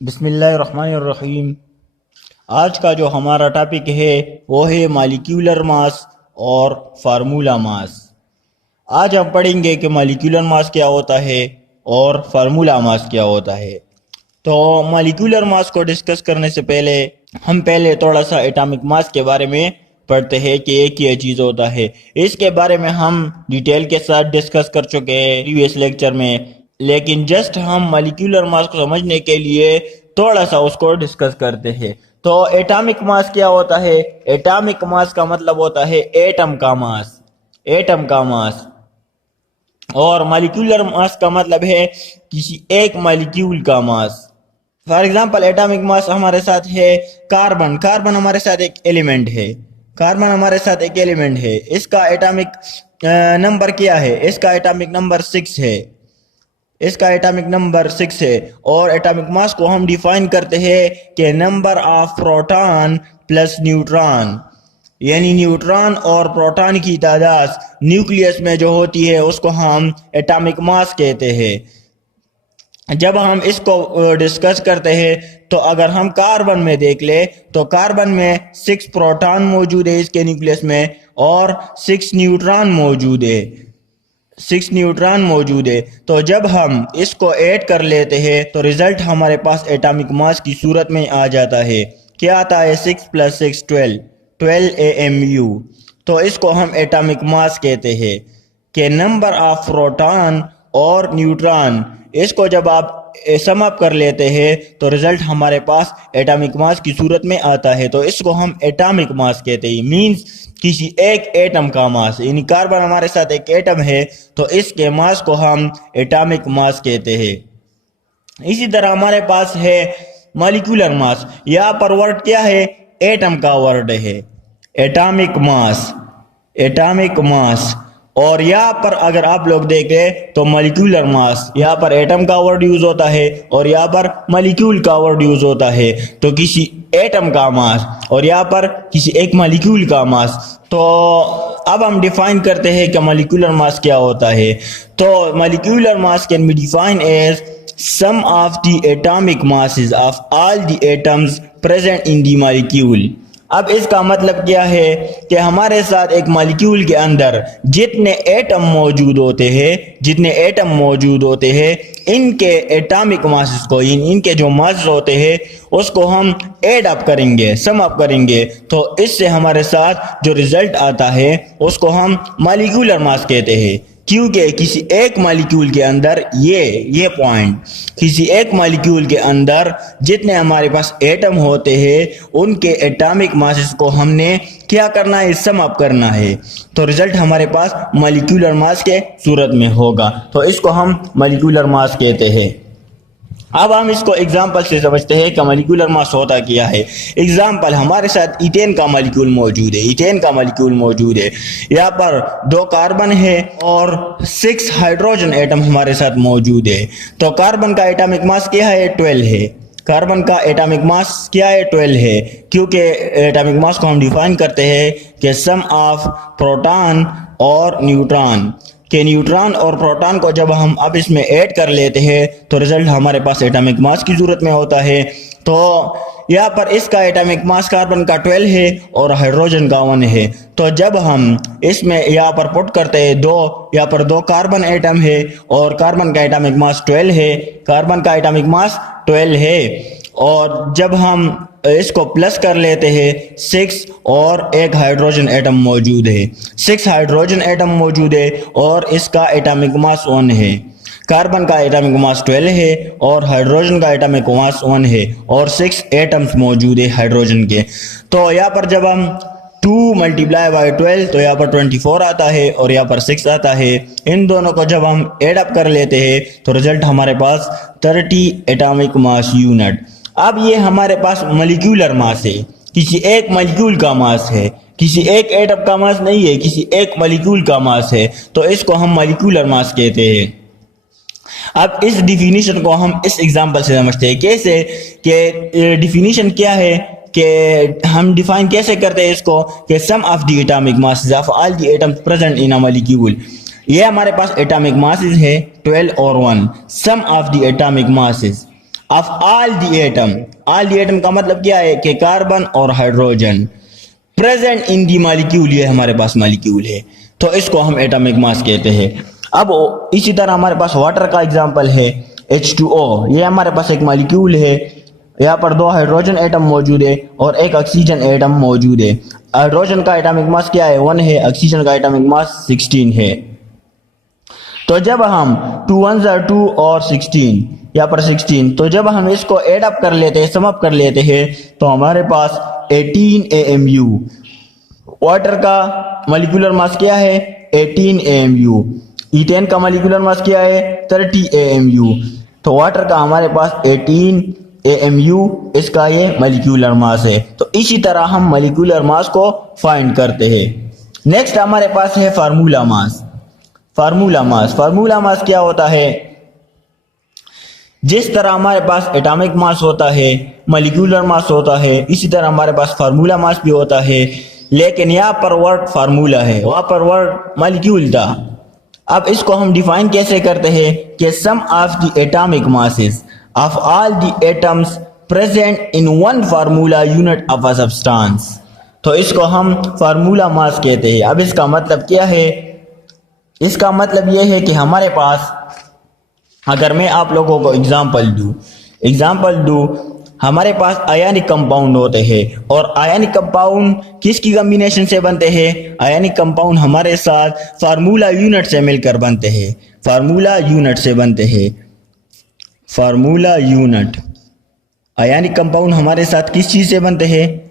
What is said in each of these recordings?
बिस्मिल्लाहिर्रहमानिर्रहीम। आज का जो हमारा टॉपिक है वो है मॉलिक्यूलर मास और फार्मूला मास। आज हम पढ़ेंगे कि मॉलिक्यूलर मास क्या होता है और फार्मूला मास क्या होता है। तो मॉलिक्यूलर मास को डिस्कस करने से पहले हम थोड़ा सा एटॉमिक मास के बारे में पढ़ते हैं कि ये क्या चीज़ होता है। इसके बारे में हम डिटेल के साथ डिस्कस कर चुके हैं प्रीवियस लेक्चर में, लेकिन जस्ट हम मॉलिक्यूलर मास को समझने के लिए थोड़ा सा उसको डिस्कस करते हैं। तो एटॉमिक मास क्या होता है? एटॉमिक मास का मतलब होता है एटम का मास, एटम का मास। और मॉलिक्यूलर मास का मतलब है किसी एक मॉलिक्यूल का मास। फॉर एग्जांपल एटॉमिक मास हमारे साथ है कार्बन। कार्बन हमारे साथ एक एलिमेंट है, कार्बन हमारे साथ एक एलिमेंट है। इसका एटॉमिक नंबर क्या है? इसका एटॉमिक नंबर 6 है, इसका एटॉमिक नंबर 6 है। और एटॉमिक मास को हम डिफाइन करते हैं कि number of proton plus neutron, यानी न्यूट्रॉन और प्रोटॉन की तादाद न्यूक्लियस में जो होती है उसको हम एटॉमिक मास कहते हैं। जब हम इसको डिस्कस करते हैं तो अगर हम कार्बन में देख ले तो कार्बन में 6 प्रोटॉन मौजूद है इसके न्यूक्लियस में और 6 न्यूट्रॉन मौजूद है, 6 न्यूट्रॉन मौजूद है। तो जब हम इसको ऐड कर लेते हैं तो रिजल्ट हमारे पास एटॉमिक मास की सूरत में आ जाता है। क्या आता है? 6 + 6 12 AMU। तो इसको हम एटॉमिक मास कहते हैं कि नंबर ऑफ प्रोटॉन और न्यूट्रॉन, इसको जब आप सम अप कर लेते हैं तो रिजल्ट हमारे पास एटॉमिक मास की सूरत में आता है। तो इसको हम एटॉमिक मास कहते हैं, मींस किसी एक एटम का मास। यानी कार्बन हमारे साथ एक एटम है तो इसके मास को हम एटॉमिक मास कहते हैं। इसी तरह हमारे पास है मॉलिक्यूलर मास। यहाँ पर वर्ड क्या है? एटम का वर्ड है, एटॉमिक मास, एटॉमिक मास। और यहाँ पर अगर आप लोग देखें तो मॉलिक्यूलर मास, यहाँ पर एटम का वर्ड यूज होता है और यहाँ पर मॉलिक्यूल का वर्ड यूज होता है। तो किसी एटम का मास और यहाँ पर किसी एक मॉलिक्यूल का मास। तो अब हम डिफाइन करते हैं कि मॉलिक्यूलर मास क्या होता है। तो molecular mass can be defined as sum of the atomic masses of all the atoms present in the molecule. अब इसका मतलब क्या है कि हमारे साथ एक मॉलिक्यूल के अंदर जितने एटम मौजूद होते हैं, जितने एटम मौजूद होते हैं, इनके एटॉमिक मासेस को, इनके जो मास होते हैं उसको हम ऐड अप करेंगे, सम अप करेंगे। तो इससे हमारे साथ जो रिजल्ट आता है उसको हम मॉलिक्यूलर मास कहते हैं। क्योंकि किसी एक मॉलिक्यूल के अंदर ये पॉइंट, किसी एक मॉलिक्यूल के अंदर जितने हमारे पास एटम होते हैं उनके एटॉमिक मासेस को हमने क्या करना है? सम अप करना है। तो रिजल्ट हमारे पास मॉलिक्यूलर मास के सूरत में होगा। तो इसको हम मॉलिक्यूलर मास कहते हैं। अब हम इसको एग्जाम्पल से समझते हैं कि मॉलिक्यूलर मास होता क्या है। एग्जाम्पल, हमारे साथ इथेन का मॉलिक्यूल मौजूद है, इथेन का मॉलिक्यूल मौजूद है। यहाँ पर 2 कार्बन है और 6 हाइड्रोजन एटम हमारे साथ मौजूद है। तो कार्बन का एटॉमिक मास क्या है? 12 है। कार्बन का एटॉमिक मास क्या है? 12 है। क्योंकि एटॉमिक मास को हम डिफाइन करते हैं कि सम ऑफ प्रोटॉन और न्यूट्रॉन, के न्यूट्रॉन और प्रोटॉन को जब हम अब इसमें ऐड कर लेते हैं तो रिजल्ट हमारे पास एटॉमिक मास की सूरत में होता है। तो यहाँ पर इसका एटॉमिक मास कार्बन का 12 है और हाइड्रोजन का 1 है। तो जब हम इसमें यहाँ पर पुट करते हैं यहाँ पर 2 कार्बन एटम है और कार्बन का एटॉमिक मास 12 है, कार्बन का एटॉमिक मास 12 है। और जब हम इसको प्लस कर लेते हैं 6 और एक हाइड्रोजन एटम मौजूद है, 6 हाइड्रोजन एटम मौजूद है और इसका एटॉमिक मास 1 है। कार्बन का एटॉमिक मास 12 है और हाइड्रोजन का एटॉमिक मास 1 है और 6 एटम्स मौजूद है हाइड्रोजन के। तो यहाँ पर जब हम 2 × 12 तो यहाँ पर 24 आता है और यहाँ पर 6 आता है। इन दोनों को जब हम एड अप कर लेते हैं तो रिजल्ट हमारे पास 30 एटॉमिक मास यूनिट। अब ये हमारे पास मॉलिक्यूलर मास है, किसी एक मॉलिक्यूल का मास है, किसी एक एटम का मास नहीं है, किसी एक मॉलिक्यूल का मास है। तो इसको हम मॉलिक्यूलर मास कहते हैं। अब इस डिफिनीशन को हम इस एग्जांपल से समझते हैं। कैसे? कि डिफिनीशन क्या है कि हम डिफाइन कैसे करते हैं इसको कि sum of the atomic masses of all the atoms present in a molecule. ये हमारे पास एटॉमिक मासेस है 12 और 1, sum of the atomic masses. Of all the atom का मतलब क्या है कि कार्बन और hydrogen present in the molecule, ये हमारे पास मॉलिक्यूल है, तो इसको हम एटॉमिक मास कहते हैं। अब इसी तरह हमारे पास वाटर का एग्जांपल है H2O, ये हमारे पास एक मॉलिक्यूल है, यहाँ पर 2 हाइड्रोजन एटम मौजूद है और एक ऑक्सीजन एटम मौजूद है। हाइड्रोजन का एटॉमिक मास क्या है, 1 है, ऑक्सीजन का एटॉमिक मास 16 है। तो जब हम 2 1 2 और 16, यहाँ पर 16, तो जब हम इसको एड अप कर लेते हैं, सम अप कर लेते हैं, तो हमारे पास 18 AMU। वाटर का मॉलिक्यूलर मास क्या है, 18 AMU। ईथेन का मॉलिक्यूलर मास क्या है, 30 AMU। तो वाटर का हमारे पास 18 AMU इसका ये मॉलिक्यूलर मास है। तो इसी तरह हम मॉलिक्यूलर मास को फाइंड करते हैं। नेक्स्ट हमारे पास है फार्मूला मास। फार्मूला मास क्या होता है, जिस तरह हमारे पास एटॉमिक मास होता है, मॉलिक्यूलर मास होता है, इसी तरह हमारे पास फार्मूला मास भी होता है, लेकिन यहाँ पर वर्ड फार्मूला है, वहां पर वर्ड मॉलिक्यूल था। अब इसको हम डिफाइन कैसे करते हैं कि sum of the atomic masses of all the atoms present in one formula unit of a substance, तो इसको हम फार्मूला मास कहते हैं। अब इसका मतलब क्या है, इसका मतलब यह है कि हमारे पास, अगर मैं आप लोगों को एग्जाम्पल दूं, हमारे पास आयनिक कंपाउंड होते हैं और आयनिक कंपाउंड किसकी कॉम्बिनेशन से बनते हैं, आयनिक कंपाउंड हमारे साथ फार्मूला यूनिट से मिलकर बनते हैं, फार्मूला यूनिट। आयनिक कंपाउंड हमारे साथ किस चीज से बनते हैं,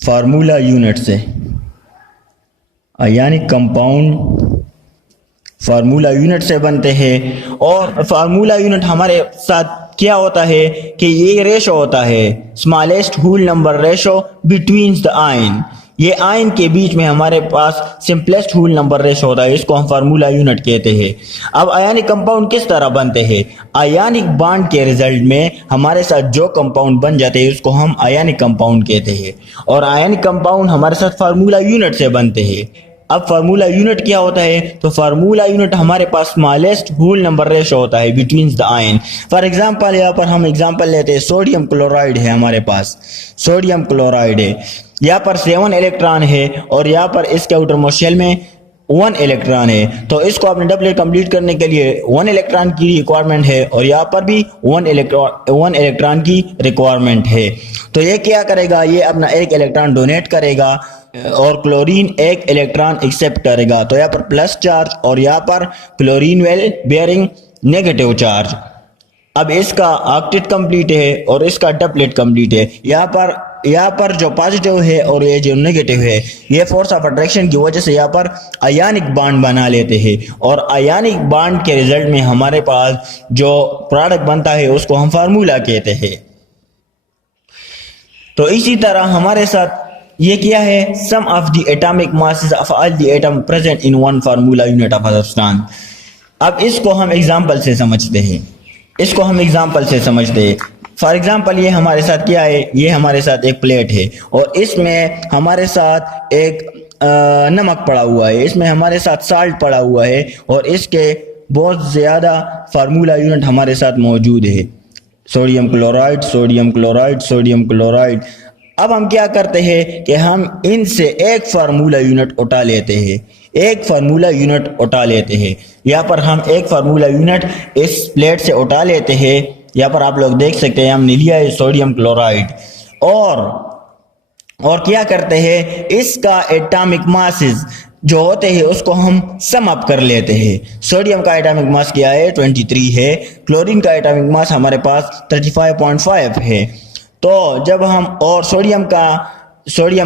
फार्मूला यूनिट से। आयनिक कंपाउंड फार्मूला यूनिट से बनते हैं, और फार्मूला यूनिट हमारे साथ क्या होता है कि ये रेशो होता है, smallest whole number ratio between the ion. ये आयन के बीच में हमारे पास सिंपलेस्ट होल नंबर रेशो होता है, इसको हम फार्मूला यूनिट कहते हैं। अब आयनिक कंपाउंड किस तरह बनते हैं, आयनिक बॉन्ड के रिजल्ट में हमारे साथ जो कंपाउंड बन जाते हैं उसको हम आयनिक कंपाउंड कहते हैं, और आयनिक कंपाउंड हमारे साथ फार्मूला यूनिट से बनते हैं। अब फार्मूला यूनिट क्या होता है, तो फार्मूला यूनिट हमारे पास स्मॉलेस्ट होल नंबर रेशो होता है between the ion. For example यहाँ पर हम एग्जांपल लेते हैं, सोडियम क्लोराइड है, हमारे पास सोडियम क्लोराइड है, यहाँ पर 7 इलेक्ट्रॉन है और यहाँ पर इसके आउटर मोस्ट शेल में 1 इलेक्ट्रॉन है। तो इसको अपने डबलेट कंप्लीट करने के लिए 1 इलेक्ट्रॉन की रिक्वायरमेंट है और यहाँ पर भी 1 इलेक्ट्रॉन की रिक्वायरमेंट है। तो ये क्या करेगा, ये अपना 1 इलेक्ट्रॉन डोनेट करेगा और क्लोरीन 1 इलेक्ट्रॉन एक्सेप्ट करेगा। तो यहाँ पर प्लस चार्ज और यहाँ पर chlorine well bearing negative charge. अब इसका ऑक्टेट कंप्लीट है और इसका डबलेट कंप्लीट है। यहाँ पर जो पॉजिटिव है और ये जो नेगेटिव है, ये फोर्स ऑफ अट्रैक्शन की वजह से यहाँ पर आयनिक बॉन्ड बना लेते हैं, और आयनिक बॉन्ड के रिजल्ट में हमारे पास जो प्रोडक्ट बनता है उसको हम फार्मूला कहते हैं। तो इसी तरह हमारे साथ ये क्या है, sum of the atomic masses of all the atom present in one formula unit of a substance. अब इसको हम एग्जांपल से समझते हैं, फॉर एग्जांपल ये हमारे साथ क्या है, ये हमारे साथ एक प्लेट है और इसमें हमारे साथ एक नमक पड़ा हुआ है, इसमें हमारे साथ साल्ट पड़ा हुआ है और इसके बहुत ज़्यादा फार्मूला यूनिट हमारे साथ मौजूद है, सोडियम क्लोराइड। अब हम क्या करते हैं कि हम इनसे एक फार्मूला यूनिट उठा लेते हैं, यहाँ पर हम एक फार्मूला यूनिट इस प्लेट से उठा लेते हैं। यहाँ पर आप लोग देख सकते हैं हमने लिया है सोडियम क्लोराइड, और क्या करते हैं, इसका एटॉमिक मासेस जो होते हैं उसको हम सम अप कर लेते हैं। सोडियम का एटॉमिक मास क्या है, 23 है, क्लोरीन का एटॉमिक मास हमारे पास 35.5 है। तो जब हम, और सोडियम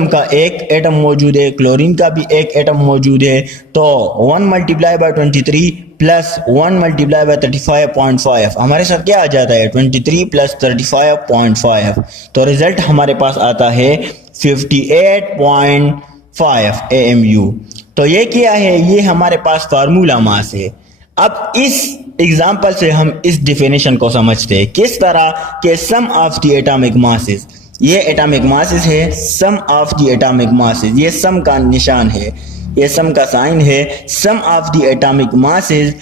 का एक एटम मौजूद है, क्लोरीन का भी एक एटम मौजूद है, तो 1 multiply by 23 plus 1 multiply by 35.5 हमारे साथ क्या आ जाता है, 23 प्लस 35.5। तो रिजल्ट हमारे पास आता है 58.5 AMU। तो ये क्या है, ये हमारे पास फार्मूला मास है। अब इस एग्जाम्पल से हम इस डिफिनेशन को समझते हैं, किस तरह के सम ऑफ द एटॉमिक मासेस, ये एटॉमिक मासेस है, sum of the atomic masses, ये सम का निशान है, ये सम का साइन है, sum of the atomic masses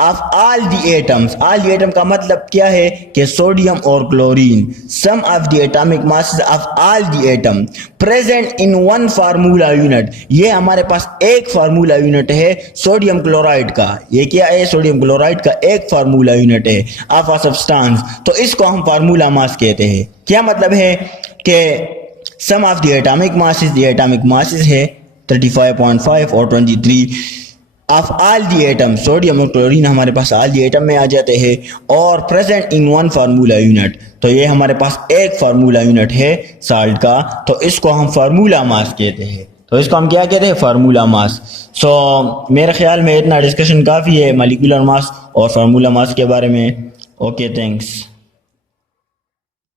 of all the atoms, all the atom का मतलब क्या है कि सोडियम और chlorine, sum of the atomic masses of all the atom present in one formula unit, ये हमारे पास एक फार्मूला यूनिट है सोडियम क्लोराइड का। ये क्या है? सोडियम क्लोराइड का एक फार्मूला यूनिट है ऑफ अ सब्सटेंस, तो इसको हम फार्मूला मास कहते हैं। क्या मतलब है कि sum of the atomic masses, the atomic masses है 35.5 और 23 of all the atom, sodium और क्लोरीन हमारे पास ऑल द एटम में आ जाते हैं और present in one formula unit, तो ये हमारे पास एक फार्मूला यूनिट है साल्ट का, तो इसको हम फार्मूला मास कहते हैं। तो इसको हम क्या कहते हैं? Formula mass. मेरे ख्याल में इतना डिस्कशन काफ़ी है मॉलिक्यूलर मास और फार्मूला मास के बारे में। Okay, thanks.